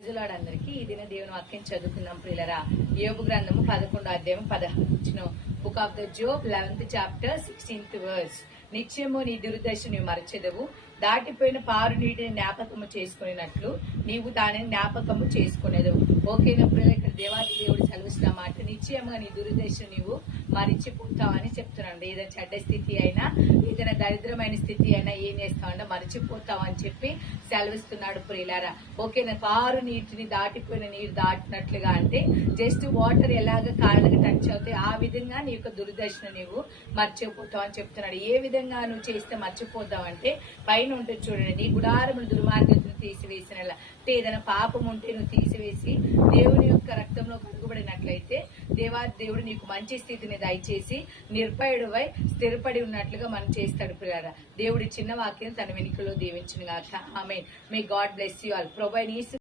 అందరికి ఈ దిన దేవుని వాక్యం చదువుకుందాం ప్రియులరా. యోబు గ్రంథము 11వ అధ్యాయం 16 book of the Job 11th chapter 16th verse. నిత్యము నీ దుర్దశ నీవు మరచెదవు, దాటిపోయిన పారు నీటిని జ్ఞాపకము చేసుకునేటట్లు నీవు దానిని జ్ఞాపకము చేసుకునేదవు. ఓకేనా ప్రియుల, ఇక్కడ దేవాది దేవుడు సెలవిస్తున్న మాట, నిశ్చయముగా నీ దుర్దశ నీవు మరిచిపోతావని చెప్తున్నాడు. ఏదైనా చెడ్డ స్థితి అయినా, ఏదైనా దరిద్రమైన స్థితి అయినా ఏం చేస్తావంటే మరిచిపోతావు అని చెప్పి సెలవిస్తున్నాడు ప్రియులారా. ఓకేనా, పారు నీటిని దాటిపోయిన నీరు దాటినట్లుగా, అంటే జస్ట్ వాటర్ ఎలాగ కాళ్ళకి టచ్ అవుతాయి ఆ విధంగా నీ యొక్క దుర్దశను నీవు మర్చిపోతావు అని చెప్తున్నాడు. ఏ విధంగా నువ్వు చేస్తే మర్చిపోతావు అంటే, పైన ఉంటుంది చూడండి, నీ గుడారములు దుర్మార్గతను తీసివేసిన ఏదైనా పాపం ఉంటే నువ్వు తీసివేసి దేవుని యొక్క రక్తంలో కడుగుబడినట్లయితే దేవుడు నీకు మంచి స్థితిని దయచేసి నిర్భయుడువై స్థిరపడి ఉన్నట్లుగా మనం చేస్తాడు ప్రియారా. దేవుడి చిన్న వాక్యం తన వెనుకలో దీవించును గాక. Amen. May God bless you all.